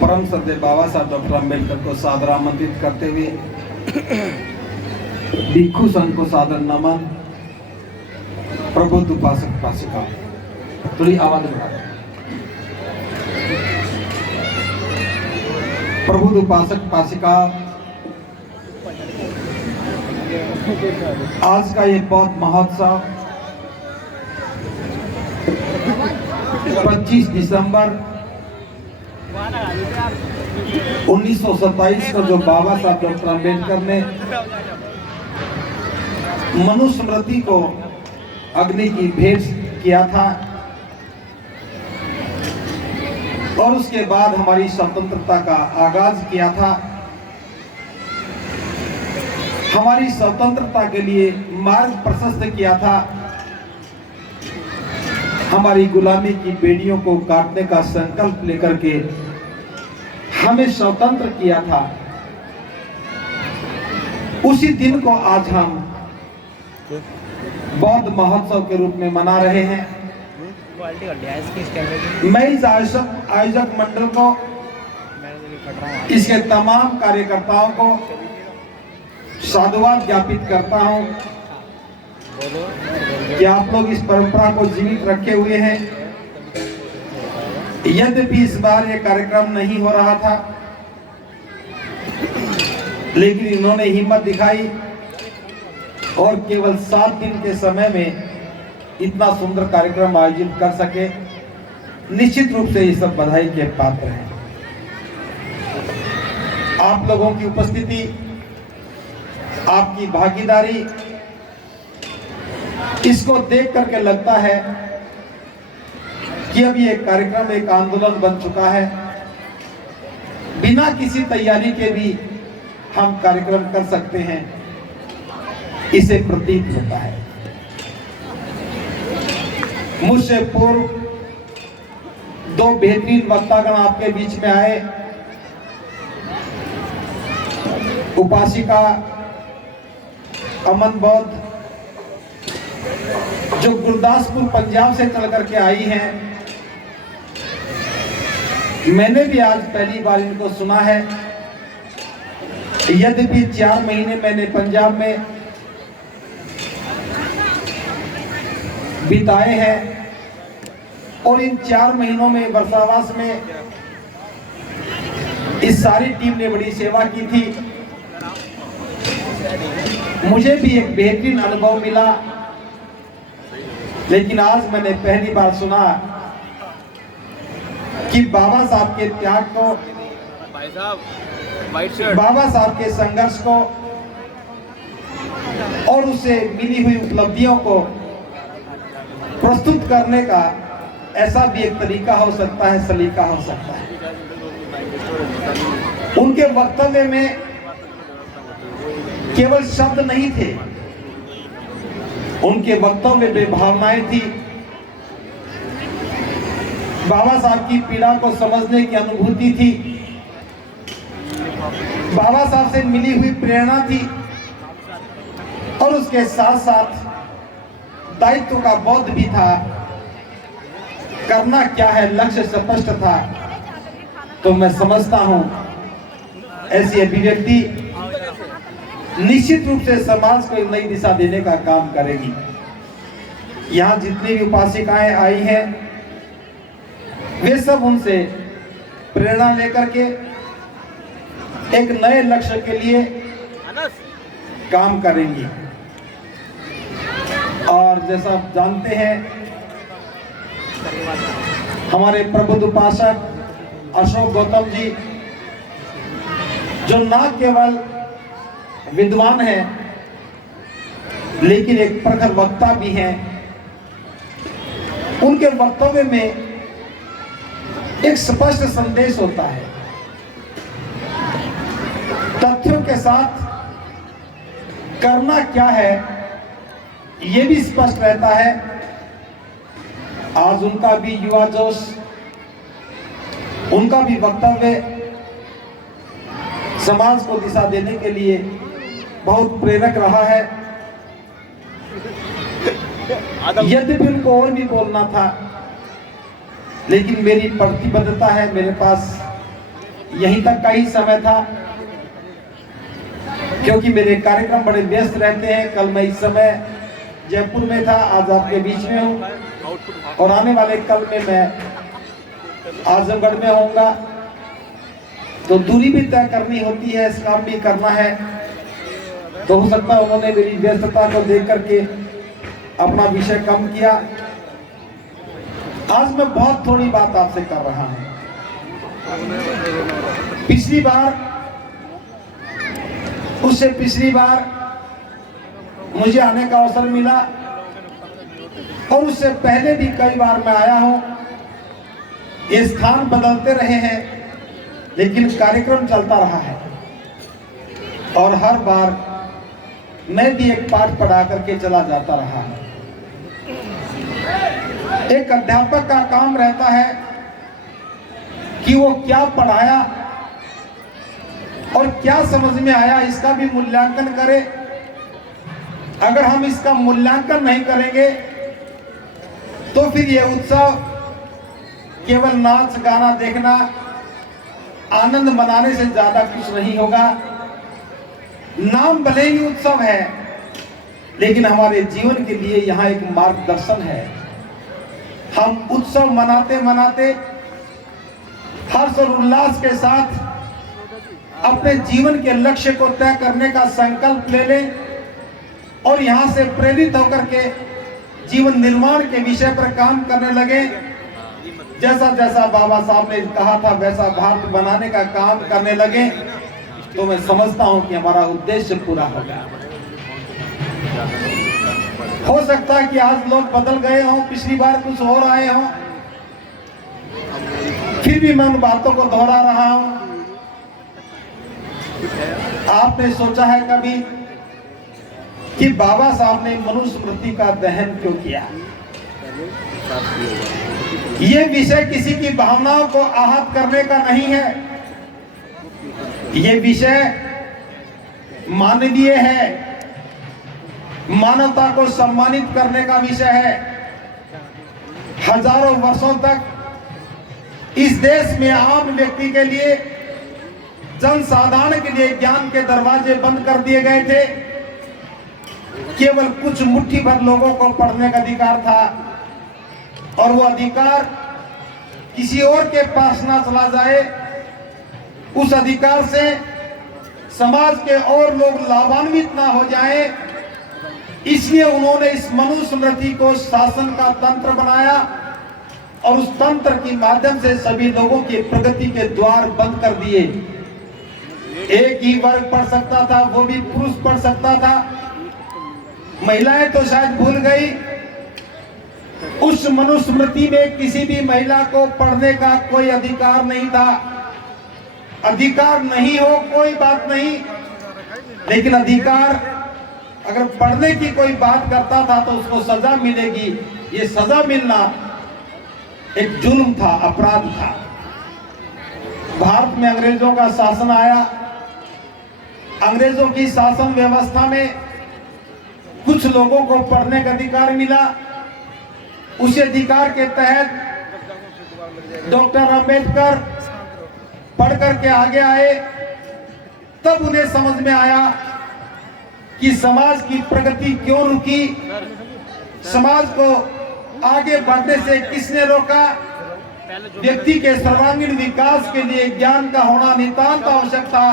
परम श्रद्धेय बाबा साहब डॉक्टर अम्बेडकर को सादर आमंत्रित करते हुए भिक्षु संघ को सादर नमन। प्रबुद्ध उपासक उपासिका थोड़ी आवाज बढ़ा। प्रबुद्ध उपासक उपासिका, आज का ये बौद्ध महोत्सव 25 दिसंबर 1927 को जो बाबा साहब डॉक्टर अम्बेडकर ने मनुस्मृति को अग्नि की भेंट किया था और उसके बाद हमारी स्वतंत्रता का आगाज किया था। हमारी स्वतंत्रता के लिए मार्ग प्रशस्त किया था। हमारी गुलामी की बेड़ियों को काटने का संकल्प लेकर के हमें स्वतंत्र किया था। उसी दिन को आज हम बौद्ध महोत्सव के रूप में मना रहे हैं। मैं इस आयोजक मंडल को, इसके तमाम कार्यकर्ताओं को साधुवाद ज्ञापित करता हूं कि आप लोग इस परंपरा को जीवित रखे हुए हैं। यद्यपि इस बार ये कार्यक्रम नहीं हो रहा था, लेकिन इन्होंने हिम्मत दिखाई और केवल 7 दिन के समय में इतना सुंदर कार्यक्रम आयोजित कर सके। निश्चित रूप से ये सब बधाई के पात्र हैं। आप लोगों की उपस्थिति, आपकी भागीदारी, इसको देख करके लगता है कि अब ये कार्यक्रम एक आंदोलन बन चुका है। बिना किसी तैयारी के भी हम कार्यक्रम कर सकते हैं, इसे प्रतीत होता है। मुझसे पूर्व 2 बेहतरीन वक्तागण आपके बीच में आए। उपासिका अमन बौद्ध जो गुरदासपुर पंजाब से चल करके आई हैं। मैंने भी आज पहली बार इनको सुना है। यद्यपि 4 महीने मैंने पंजाब में बिताए हैं और इन 4 महीनों में वर्षावास में इस सारी टीम ने बड़ी सेवा की थी। मुझे भी एक बेहतरीन अनुभव मिला, लेकिन आज मैंने पहली बार सुना कि बाबा साहब के त्याग को, बाबा साहब के संघर्ष को और उससे मिली हुई उपलब्धियों को प्रस्तुत करने का ऐसा भी एक तरीका हो सकता है, सलीका हो सकता है। उनके वक्तव्य में केवल शब्द नहीं थे, उनके वक्तव्य में भावनाएं थी। बाबा साहब की पीड़ा को समझने की अनुभूति थी, बाबा साहब से मिली हुई प्रेरणा थी और उसके साथ साथ दायित्व का बोध भी था। करना क्या है, लक्ष्य स्पष्ट था। तो मैं समझता हूं ऐसी अभिव्यक्ति निश्चित रूप से समाज को एक नई दिशा देने का काम करेगी। यहाँ जितनी भी उपासिकाएं आई हैं, वे सब उनसे प्रेरणा लेकर के एक नए लक्ष्य के लिए काम करेंगी। और जैसा आप जानते हैं, हमारे प्रबुद्ध उपासक अशोक गौतम जी, जो न केवल विद्वान हैं लेकिन एक प्रखर वक्ता भी हैं, उनके वक्तव्य में एक स्पष्ट संदेश होता है। तथ्यों के साथ करना क्या है ये भी स्पष्ट रहता है। आज उनका भी युवा जोश, उनका भी वक्तव्य समाज को दिशा देने के लिए बहुत प्रेरक रहा है। यद्यपि उनको और भी बोलना था, लेकिन मेरी प्रतिबद्धता है, मेरे पास यहीं तक का ही समय था, क्योंकि मेरे कार्यक्रम बड़े व्यस्त रहते हैं। कल मैं इस समय जयपुर में था, आज आपके बीच में हूँ और आने वाले कल में मैं आजमगढ़ में होऊंगा। तो दूरी भी तय करनी होती है, इस काम भी करना है। तो हो सकता है उन्होंने मेरी व्यस्तता को देख करके अपना विषय कम किया। आज मैं बहुत थोड़ी बात आपसे कर रहा हूं। पिछली बार, उससे पिछली बार मुझे आने का अवसर मिला और उससे पहले भी कई बार मैं आया हूं। ये स्थान बदलते रहे हैं लेकिन कार्यक्रम चलता रहा है और हर बार मैं भी एक पाठ पढ़ा करके चला जाता रहा है। एक अध्यापक का काम रहता है कि वो क्या पढ़ाया और क्या समझ में आया इसका भी मूल्यांकन करे। अगर हम इसका मूल्यांकन नहीं करेंगे तो फिर ये उत्सव केवल नाच गाना देखना, आनंद मनाने से ज्यादा कुछ नहीं होगा। नाम भले ही उत्सव है लेकिन हमारे जीवन के लिए यहाँ एक मार्गदर्शन है। हम उत्सव मनाते मनाते हर्ष और उल्लास के साथ अपने जीवन के लक्ष्य को तय करने का संकल्प ले लें और यहाँ से प्रेरित होकर के जीवन निर्माण के विषय पर काम करने लगे। जैसा जैसा बाबा साहब ने कहा था वैसा भारत बनाने का काम करने लगे तो मैं समझता हूं कि हमारा उद्देश्य पूरा होगा। हो सकता है कि आज लोग बदल गए हों, पिछली बार कुछ और आए हों, फिर भी मैं उन बातों को दोहरा रहा हूं। आपने सोचा है कभी कि बाबा साहब ने मनुस्मृति का दहन क्यों किया? ये विषय किसी की भावनाओं को आहत करने का नहीं है। ये विषय मानवीय है, मानवता को सम्मानित करने का विषय है। हजारों वर्षों तक इस देश में आम व्यक्ति के लिए, जनसाधारण के लिए ज्ञान के दरवाजे बंद कर दिए गए थे। केवल कुछ मुट्ठी भर लोगों को पढ़ने का अधिकार था और वो अधिकार किसी और के पास ना चला जाए, उस अधिकार से समाज के और लोग लाभान्वित ना हो जाए, इसलिए उन्होंने इस मनुस्मृति को शासन का तंत्र बनाया और उस तंत्र के माध्यम से सभी लोगों की प्रगति के द्वार बंद कर दिए। एक ही वर्ग पढ़ सकता था, वो भी पुरुष पढ़ सकता था। महिलाएं तो शायद भूल गई, उस मनुस्मृति में किसी भी महिला को पढ़ने का कोई अधिकार नहीं था। अधिकार नहीं हो कोई बात नहीं, लेकिन अधिकार अगर पढ़ने की कोई बात करता था तो उसको सजा मिलेगी। ये सजा मिलना एक जुल्म था, अपराध था। भारत में अंग्रेजों का शासन आया। अंग्रेजों की शासन व्यवस्था में कुछ लोगों को पढ़ने का अधिकार मिला। उस अधिकार के तहत डॉक्टर अंबेडकर पढ़ करके आगे आए। तब उन्हें समझ में आया कि समाज की प्रगति क्यों रुकी, समाज को आगे बढ़ने से किसने रोका। व्यक्ति के सर्वांगीण विकास के लिए ज्ञान का होना नितांत आवश्यक था।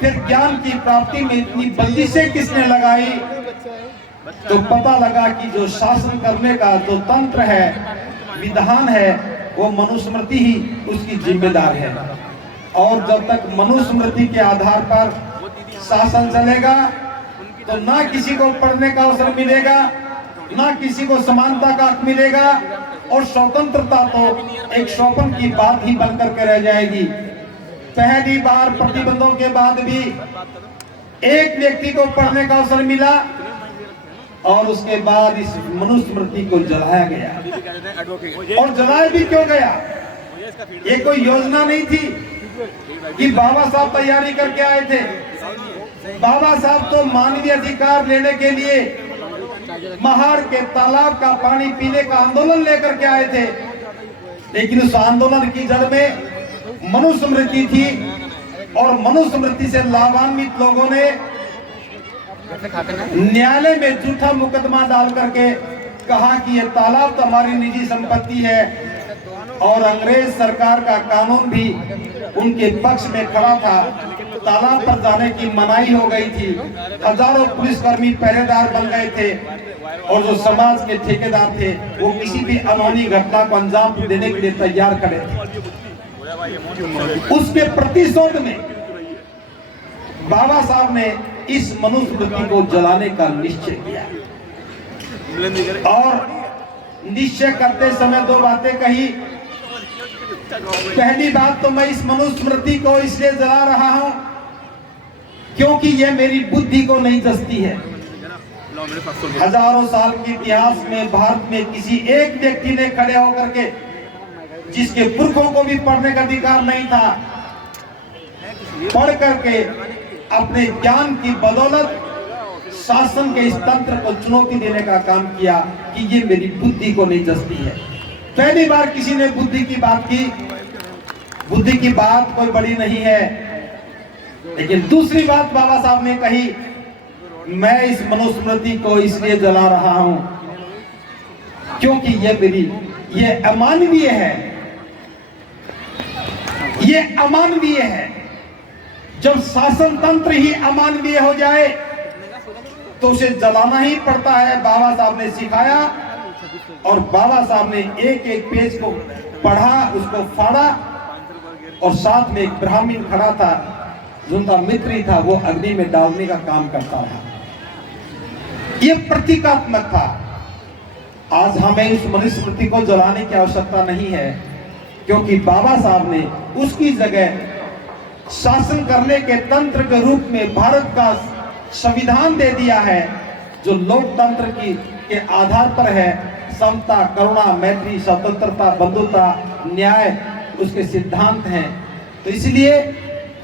फिर ज्ञान की प्राप्ति में इतनी बंदिशें किसने लगाई, तो पता लगा कि जो शासन करने का जो तंत्र है, विधान है, वो मनुस्मृति ही उसकी जिम्मेदार है। और जब तक मनुस्मृति के आधार पर शासन चलेगा तो ना किसी को पढ़ने का अवसर मिलेगा, ना किसी को समानता का हक मिलेगा और स्वतंत्रता तो एक शोषण की बात ही बनकर के रह जाएगी। पहली बार प्रतिबंधों के बाद भी एक व्यक्ति को पढ़ने का अवसर मिला और उसके बाद इस मनुस्मृति को जलाया गया। और जलाया भी क्यों गया? ये कोई योजना नहीं थी कि बाबा साहब तैयारी करके आए थे। बाबा साहब तो मानवीय अधिकार लेने के लिए महार के तालाब का पानी पीने का आंदोलन लेकर के आए थे, लेकिन उस आंदोलन की जड़ में मनुस्मृति थी और मनुस्मृति से लाभान्वित लोगों ने न्यायालय में झूठा मुकदमा डाल करके कहा कि यह तालाब तो हमारी निजी संपत्ति है और अंग्रेज सरकार का कानून भी उनके पक्ष में खड़ा था। तालाब पर जाने की मनाही हो गई थी। हजारों पुलिसकर्मी पहरेदार बन गए थे और जो समाज के ठेकेदार थे वो किसी भी अनहोनी घटना को अंजाम देने के लिए तैयार खड़े थे। उसके प्रतिशोध में बाबा साहब ने इस मनुस्मृति को जलाने का निश्चय किया और निश्चय करते समय दो बातें कही। पहली बात तो मैं इस मनुस्मृति को इसलिए जला रहा हूं क्योंकि यह मेरी बुद्धि को नहीं जचती है। हजारों साल के इतिहास में भारत में किसी एक व्यक्ति ने खड़े होकर के, जिसके पुरखों को भी पढ़ने का अधिकार नहीं था, पढ़ करके अपने ज्ञान की बदौलत शासन के इस तंत्र को चुनौती देने का काम किया कि ये मेरी बुद्धि को नहीं जचती है। पहली बार किसी ने बुद्धि की बात की। बुद्धि की बात कोई बड़ी नहीं है, लेकिन दूसरी बात बाबा साहब ने कही, मैं इस मनुस्मृति को इसलिए जला रहा हूं क्योंकि ये अमानवीय है। ये अमानवीय है। जब शासन तंत्र ही अमानवीय हो जाए तो उसे जलाना ही पड़ता है। बाबा साहब ने सिखाया और बाबा साहब ने एक एक पेज को पढ़ा, उसको फाड़ा और साथ में एक ब्राह्मण खड़ा था, जिनका मित्र ही था, वो अग्नि में डालने का काम करता रहा। ये प्रतीकात्मक था। आज हमें उस मनुस्मृति को जलाने की आवश्यकता नहीं है क्योंकि बाबा साहब ने उसकी जगह शासन करने के तंत्र के रूप में भारत का संविधान दे दिया है, जो लोकतंत्र के आधार पर है। समता, करुणा, मैत्री, स्वतंत्रता, बंधुता, न्याय उसके सिद्धांत हैं। तो इसलिए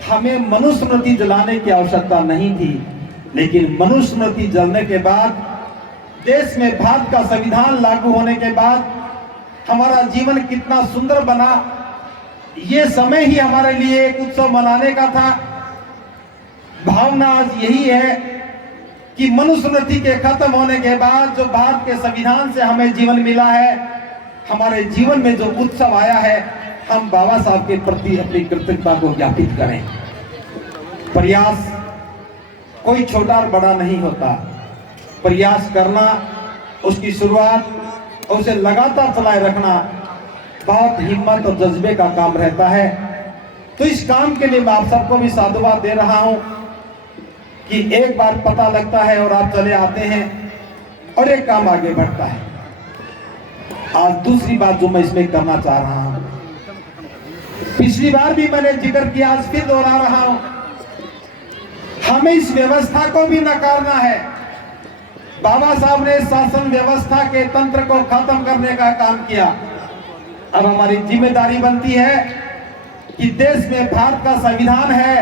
हमें मनुस्मृति जलाने की आवश्यकता नहीं थी, लेकिन मनुस्मृति जलने के बाद, देश में भारत का संविधान लागू होने के बाद हमारा जीवन कितना सुंदर बना। ये समय ही हमारे लिए एक उत्सव मनाने का था। भावना आज यही है कि मनुस्मृति के खत्म होने के बाद जो भारत के संविधान से हमें जीवन मिला है, हमारे जीवन में जो उत्सव आया है, हम बाबा साहब के प्रति अपनी कृतज्ञता को ज्ञापित करें। प्रयास कोई छोटा और बड़ा नहीं होता। प्रयास करना, उसकी शुरुआत और उसे लगातार चलाए रखना बहुत हिम्मत और जज्बे का काम रहता है। तो इस काम के लिए मैं आप सबको भी साधुवाद दे रहा हूं कि एक बार पता लगता है और आप चले आते हैं और एक काम आगे बढ़ता है। आज दूसरी बात जो मैं इसमें करना चाह रहा हूं, पिछली बार भी मैंने जिक्र किया, आज फिर दोहरा रहा हूं, हमें इस व्यवस्था को भी नकारना है। बाबा साहब ने शासन व्यवस्था के तंत्र को खत्म करने का काम किया। अब हमारी जिम्मेदारी बनती है कि देश में भारत का संविधान है,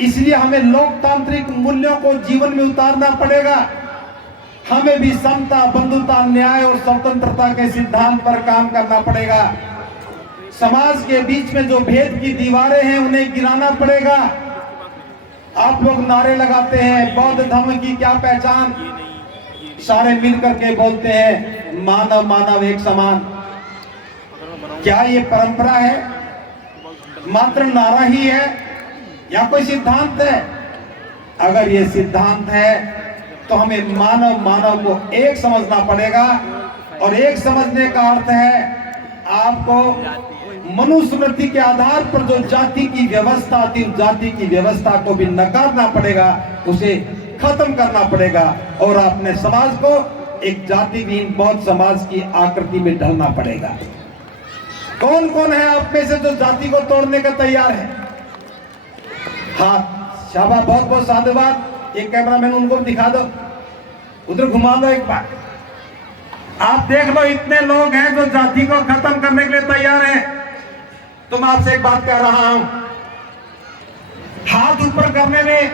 इसलिए हमें लोकतांत्रिक मूल्यों को जीवन में उतारना पड़ेगा। हमें भी समता, बंधुता, न्याय और स्वतंत्रता के सिद्धांत पर काम करना पड़ेगा। समाज के बीच में जो भेद की दीवारें हैं उन्हें गिराना पड़ेगा। आप लोग नारे लगाते हैं, बौद्ध धर्म की क्या पहचान, सारे मिलकर के बोलते हैं मानव मानव एक समान। क्या ये परंपरा है, मात्र नारा ही है या कोई सिद्धांत है? अगर ये सिद्धांत है तो हमें मानव मानव को एक समझना पड़ेगा और एक समझने का अर्थ है आपको मनुस्मृति के आधार पर जो जाति की व्यवस्था थी, उस जाति की व्यवस्था को भी नकारना पड़ेगा, उसे खत्म करना पड़ेगा और अपने समाज को एक जाति विहीन बौद्ध समाज की आकृति में ढलना पड़ेगा। कौन कौन है आप में से जो जाति को तोड़ने का तैयार है? हाँ, शाबाश, बहुत बहुत साधुवाद। एक कैमरामैन उनको दिखा दो, उधर घुमा दो एक बार। आप देख लो, इतने लोग हैं जो जाति को खत्म करने के लिए तैयार हैं। तो मैं आपसे एक बात कह रहा हूं, हाथ ऊपर करने में